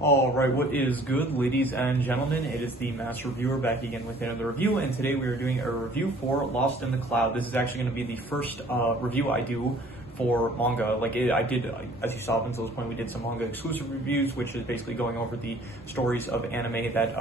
Alright, what is good, ladies and gentlemen? It is the Master Reviewer back again with another review, and today we are doing a review for Lost in the Cloud. This is actually going to be the first review I do for manga. I did, as you saw up until this point, we did some manga exclusive reviews, which is basically going over the stories of anime that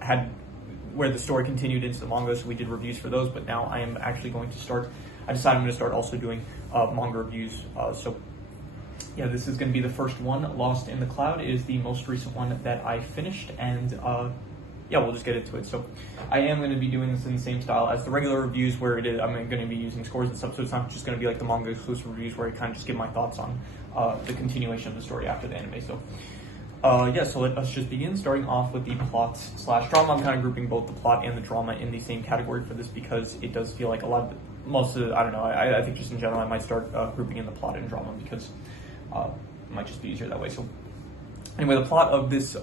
had where the story continued into the manga, so we did reviews for those, but now I am actually going to start, I decided I'm going to start also doing manga reviews, yeah, this is going to be the first one. Lost in the Cloud is the most recent one that I finished, and yeah, we'll just get into it. So I am going to be doing this in the same style as the regular reviews, where it is, I'm going to be using scores and stuff, so it's not just going to be like the manga exclusive reviews where I kind of just give my thoughts on the continuation of the story after the anime. So yeah, so let us just begin, starting off with the plot / drama. I'm kind of grouping both the plot and the drama in the same category for this because it does feel like I don't know, I think just in general I might start grouping in the plot and drama because it might just be easier that way. So anyway, the plot of this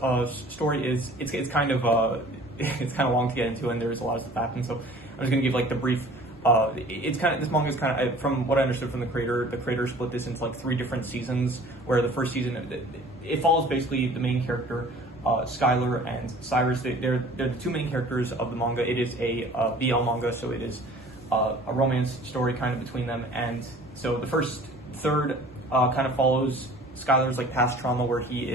story is it's kind of long to get into, and there's a lot of stuff happening. So I'm just gonna give like the brief. This manga is kind of, from what I understood from the creator split this into like 3 different seasons. Where the first season it follows basically the main character, Skylar and Cyrus. They're the 2 main characters of the manga. It is a BL manga, so it is a romance story kind of between them. And so the first third kind of follows Skylar's like past trauma, where he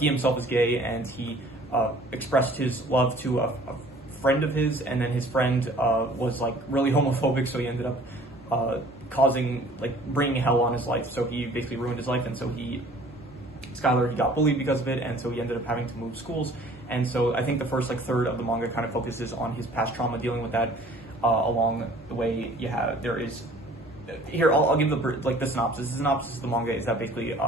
himself is gay, and he expressed his love to a friend of his, and then his friend was like really homophobic, so he ended up bringing hell on his life. So he basically ruined his life, and so Skylar, he got bullied because of it, and so he ended up having to move schools. And so I think the first third of the manga kind of focuses on his past trauma, dealing with that. Along the way, here, I'll give the synopsis. The synopsis of the manga is that basically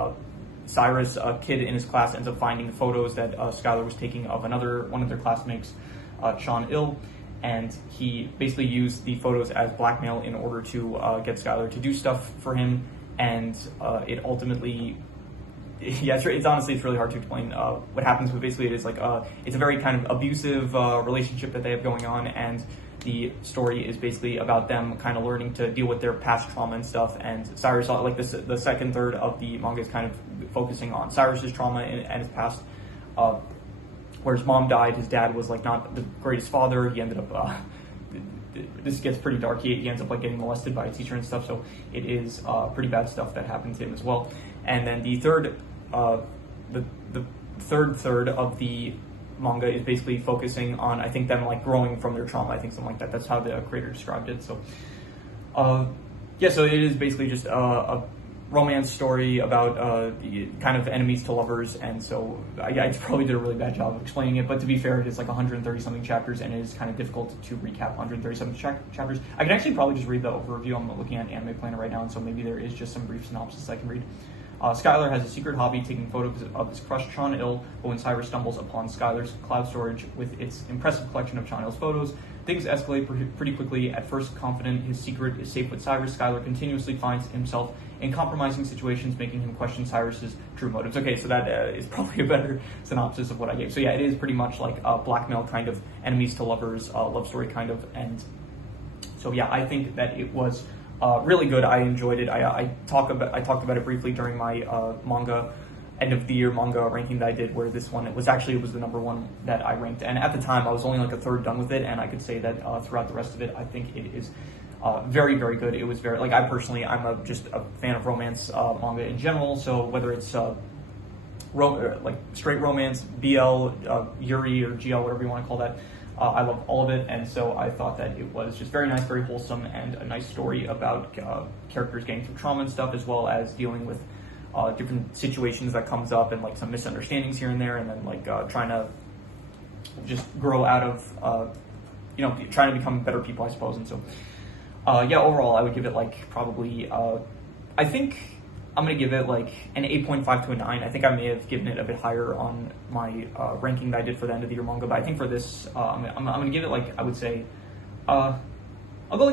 Cyrus, a kid in his class, ends up finding photos that Skylar was taking of one of their classmates, Sean Ill, and he basically used the photos as blackmail in order to get Skylar to do stuff for him, and it ultimately, yeah, it's honestly, it's really hard to explain what happens, but basically it is it's a very kind of abusive relationship that they have going on, and the story is basically about them kind of learning to deal with their past trauma and stuff. And Cyrus, the second third of the manga is kind of focusing on Cyrus's trauma and his past. Where his mom died, his dad was not the greatest father. He ended up, this gets pretty dark. He ends up getting molested by a teacher and stuff. So it is pretty bad stuff that happened to him as well. And then the third, the third third of the manga is basically focusing on, I think, them growing from their trauma. I think something like that. That's how the creator described it. So, yeah. So it is basically just a romance story about kind of enemies to lovers. And so I probably did a really bad job of explaining it. But to be fair, it is 130 something chapters, and it is kind of difficult to recap 130 something chapters. I can actually probably just read the overview. I'm looking at Anime Planner right now, and so maybe there is just some brief synopsis I can read. Skylar has a secret hobby, taking photos of his crush Sean Ill, but when Cyrus stumbles upon Skylar's cloud storage with its impressive collection of Sean Ill's photos, things escalate pretty quickly. At first confident his secret is safe with Cyrus, Skylar continuously finds himself in compromising situations, making him question Cyrus's true motives. Okay, so that is probably a better synopsis of what I gave. So yeah, it is pretty much like a blackmail kind of, enemies to lovers, love story kind of. And so yeah, I think that it was really good. I enjoyed it. I talked about it briefly during my manga end of the year manga ranking that I did, where this one it was the number 1 that I ranked, and at the time I was only a third done with it, and I could say that throughout the rest of it, I think it is very, very good. It was very, I'm just a fan of romance manga in general. So whether it's straight romance, BL, Yuri or GL, whatever you want to call that. I love all of it, and so I thought that it was just very nice, very wholesome, and a nice story about characters getting through trauma and stuff, as well as dealing with different situations that comes up, and some misunderstandings here and there, and then trying to just grow out of, trying to become better people, I suppose. And so, yeah, overall, I would give it probably, I think I'm going to give it an 8.5 to a 9. I think I may have given it a bit higher on my ranking that I did for the end of the year manga, but I think for this, I'm going to give it I would say, I'll go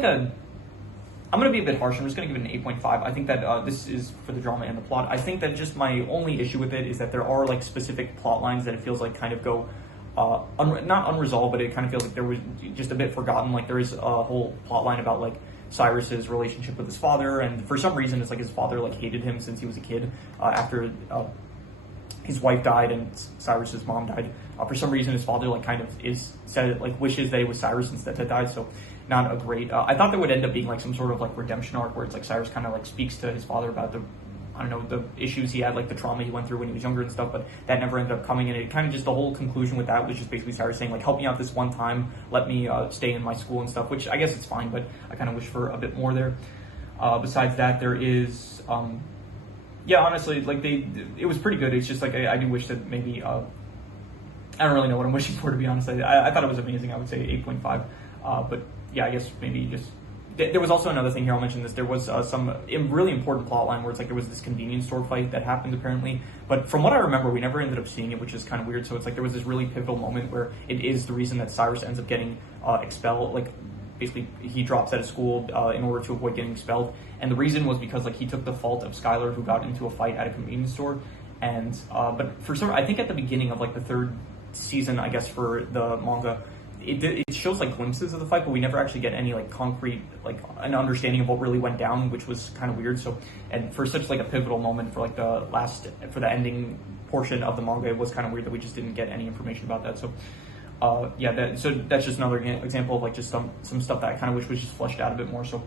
I'm going to be a bit harsh. I'm just going to give it an 8.5. I think that this is for the drama and the plot. I think that just my only issue with it is that there are specific plot lines that it feels kind of go, not unresolved, but it kind of feels there was just a bit forgotten. There is a whole plot line about Cyrus's relationship with his father, and for some reason it's his father hated him since he was a kid, after his wife died and Cyrus's mom died. For some reason, his father like kind of wishes that it was Cyrus instead that died. So not a great. I thought there would end up being like some sort of like redemption arc where it's like Cyrus kind of like speaks to his father about the issues he had, like the trauma he went through when he was younger and stuff, but that never ended up coming. And it kind of just, the whole conclusion with that was just basically Cyrus saying like, help me out this one time, let me stay in my school and stuff, which I guess it's fine, but I kind of wish for a bit more there. Besides that, there is, honestly, like it was pretty good. It's just like, I do wish that maybe, I don't really know what I'm wishing for, to be honest. I thought it was amazing. I would say 8.5, but yeah, I guess maybe just, there was also another thing here, I'll mention this. There was some really important plot line where it's like there was this convenience store fight that happened apparently, but from what I remember, we never ended up seeing it, which is kind of weird. So it's like there was this really pivotal moment where it is the reason that Cyrus ends up getting expelled. Like basically he drops out of school in order to avoid getting expelled, and the reason was because like he took the fault of Skylar, who got into a fight at a convenience store. And but for some, I think at the beginning of like the third season, I guess for the manga, it shows like glimpses of the fight, but we never actually get any like concrete, like an understanding of what really went down, which was kind of weird. So, and for such like a pivotal moment for like for the ending portion of the manga, it was kind of weird that we just didn't get any information about that. So so that's just another example of like just some stuff that I kind of wish was just fleshed out a bit more. So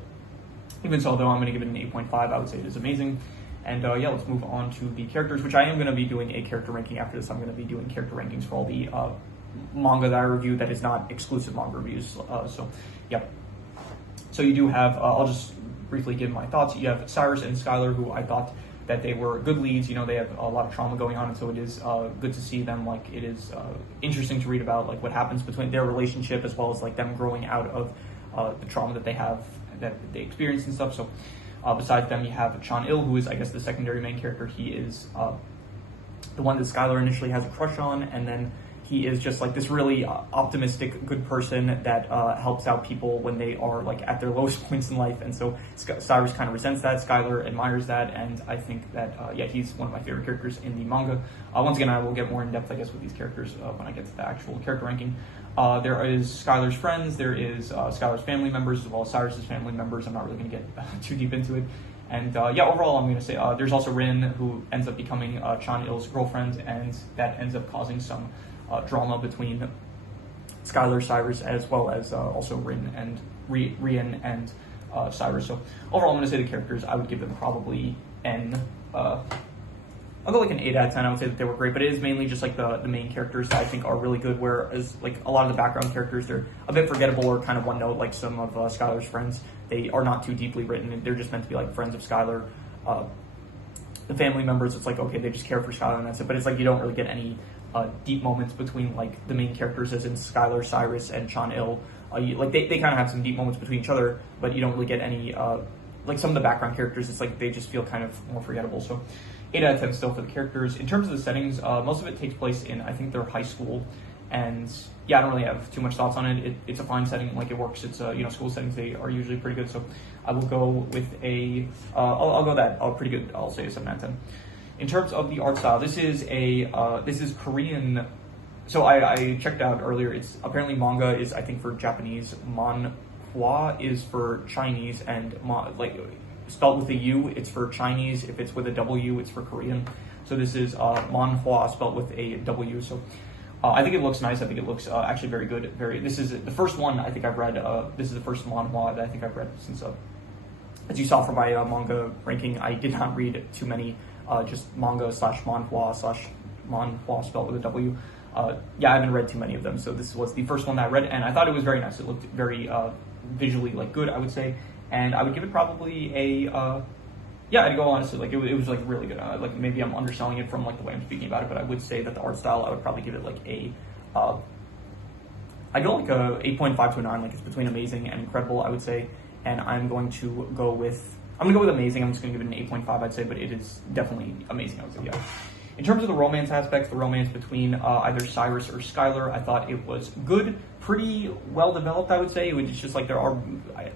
even so, though, I'm going to give it an 8.5. I would say it is amazing. And let's move on to the characters, which I am going to be doing a character ranking after this. I'm going to be doing character rankings for all the manga that I review that is not exclusive manga reviews. So you do have, I'll just briefly give my thoughts. You have Cyrus and Skylar, who I thought that they were good leads. You know, they have a lot of trauma going on, and so it is good to see them. Like, it is interesting to read about like what happens between their relationship, as well as like them growing out of the trauma that they have, that they experience and stuff. So besides them, you have Chan Il, who is, I guess, the secondary main character. He is the one that Skylar initially has a crush on, and then he is just like this really optimistic, good person that helps out people when they are like at their lowest points in life. And so Cyrus kind of resents that. Skylar admires that, and I think that he's one of my favorite characters in the manga. Once again, I will get more in depth, I guess, with these characters when I get to the actual character ranking. There is Skylar's friends. There is Skylar's family members, as well as Cyrus's family members. I'm not really going to get too deep into it. And overall, I'm going to say there's also Rin, who ends up becoming Chan Il's girlfriend, and that ends up causing some drama between Skylar, Cyrus, as well as also Rin and Rian and Cyrus. So overall, I'm going to say the characters, I would give them probably I'll go like an 8 out of 10. I would say that they were great, but it is mainly just like the main characters that I think are really good, whereas like a lot of the background characters, they're a bit forgettable or kind of one note, like some of Skylar's friends. They are not too deeply written. They're just meant to be like friends of Skylar. The family members, it's like, okay, they just care for Skylar and that's it, but it's like you don't really get any deep moments between like the main characters, as in Skylar, Cyrus, and Chan Il. They kind of have some deep moments between each other, but you don't really get any like some of the background characters. It's like they just feel kind of more forgettable. So 8 out of 10 still for the characters. In terms of the settings, most of it takes place in, I think, their high school, and I don't really have too much thoughts on it. It's a fine setting, like it works. It's school settings, they are usually pretty good. So I will go with I'll go that pretty good. I'll say a 7 out of 10. In terms of the art style, this is Korean. So I checked out earlier. It's apparently manga is, I think, for Japanese. Manhwa is for Chinese, and spelled with a U, it's for Chinese. If it's with a W, it's for Korean. So this is manhwa spelled with a W. So I think it looks nice. I think it looks actually very good. This is the first one I think I've read. This is the first manhwa that I think I've read since. As you saw from my manga ranking, I did not read too many. Just manga /manhwa spelled with a W. I haven't read too many of them. So this was the first one that I read, and I thought it was very nice. It looked very visually good, I would say. And I would give it probably I'd go honestly, it was really good. Maybe I'm underselling it from the way I'm speaking about it, but I would say that the art style, I would probably give it I go a 8.5 to a 9. It's between amazing and incredible, I would say. And I'm going to go with amazing. I'm just going to give it an 8.5, I'd say, but it is definitely amazing, I would say, yeah. In terms of the romance aspects, the romance between either Cyrus or Skylar, I thought it was good, pretty well developed, I would say. It was just I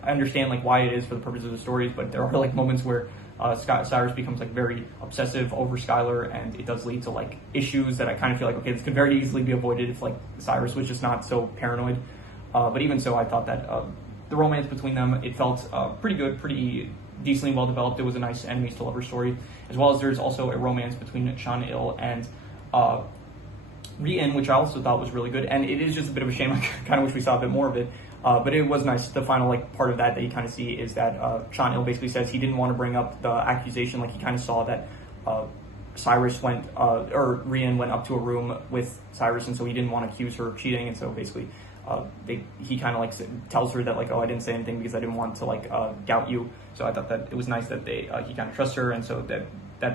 understand why it is for the purpose of the stories, but there are moments where Cyrus becomes very obsessive over Skylar, and it does lead to issues that I kind of feel okay, this could very easily be avoided if Cyrus was just not so paranoid. But even so, I thought that the romance between them, it felt pretty good, pretty decently well developed. It was a nice enemies to lovers story, as well as there's also a romance between Chan Il and Re-In, which I also thought was really good, and it is just a bit of a shame. I kind of wish we saw a bit more of it, but it was nice. The final part of that you kind of see is that Sean Il basically says he didn't want to bring up the accusation. He kind of saw that Cyrus went, or Re-In went up to a room with Cyrus, and so he didn't want to accuse her of cheating, and so basically he kind of tells her that oh, I didn't say anything because I didn't want to doubt you. So I thought that it was nice that he kind of trusts her, and so that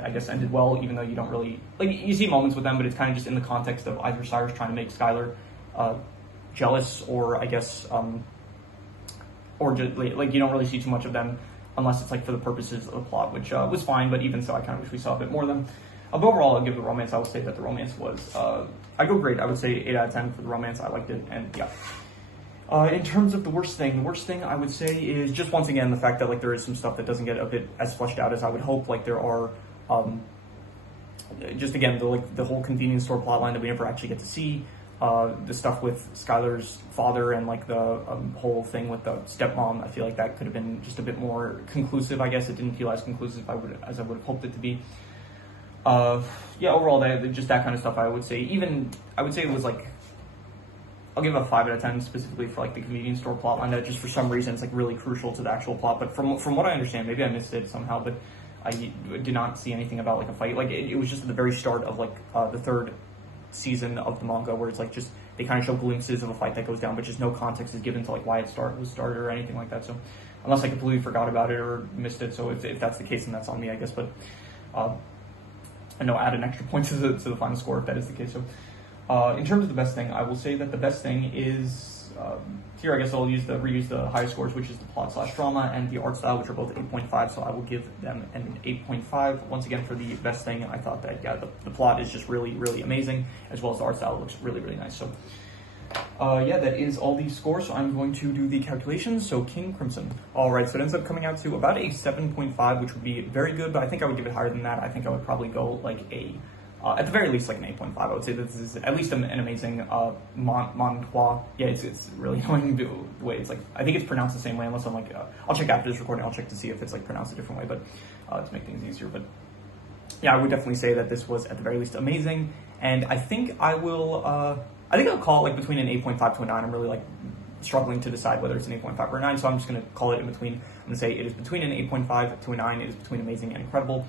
I guess ended well, even though you don't really you see moments with them, but it's kind of just in the context of either Cyrus trying to make Skylar jealous, or I guess or just you don't really see too much of them unless it's for the purposes of the plot, which was fine. But even so, I kind of wish we saw a bit more of them. But overall, I'll give the romance. I would say that the romance was I go great. I would say 8 out of 10 for the romance. I liked it, and yeah. In terms of the worst thing I would say is just once again the fact that there is some stuff that doesn't get a bit as fleshed out as I would hope. There are just again the whole convenience store plotline that we never actually get to see. The stuff with Skylar's father and the whole thing with the stepmom, I feel like that could have been just a bit more conclusive. I guess it didn't feel as conclusive as I would have hoped it to be. Yeah, overall, just that kind of stuff. I would say it was I'll give it a 5 out of 10 specifically for the convenience store plotline. That just for some reason it's really crucial to the actual plot. But from what I understand, maybe I missed it somehow, but I did not see anything about a fight. It was just at the very start of the 3rd season of the manga, where it's just they kind of show glimpses of a fight that goes down, but just no context is given to why it was started or anything like that. So unless I completely forgot about it or missed it, so if that's the case, then that's on me, I guess. But I know add an extra point to the final score if that is the case. So in terms of the best thing, I will say that the best thing is here. I guess I'll reuse the highest scores, which is the plot/drama and the art style, which are both 8.5. So I will give them an 8.5. Once again, for the best thing, I thought that the plot is just really, really amazing, as well as the art style looks really, really nice. So yeah, that is all these scores. So I'm going to do the calculations. So King Crimson. All right, so it ends up coming out to about a 7.5, which would be very good, but I think I would give it higher than that. I think I would probably go at the very least an 8.5. I would say that this is at least an amazing manhwa. Yeah, it's really annoying the way it's I think it's pronounced the same way, unless I'm I'll check after this recording. I'll check to see if it's pronounced a different way, but to make things easier. But yeah, I would definitely say that this was at the very least amazing, and I think I will. I think I'll call it between an 8.5 to a 9. I'm really struggling to decide whether it's an 8.5 or a 9, so I'm just going to call it in between. I'm going to say it is between an 8.5 to a 9. It is between amazing and incredible.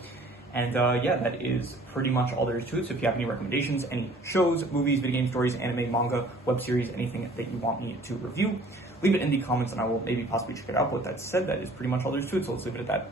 And yeah, that is pretty much all there is to it. So if you have any recommendations, any shows, movies, video game stories, anime, manga, web series, anything that you want me to review, leave it in the comments and I will maybe possibly check it out. But with that said, that is pretty much all there is to it. So let's leave it at that.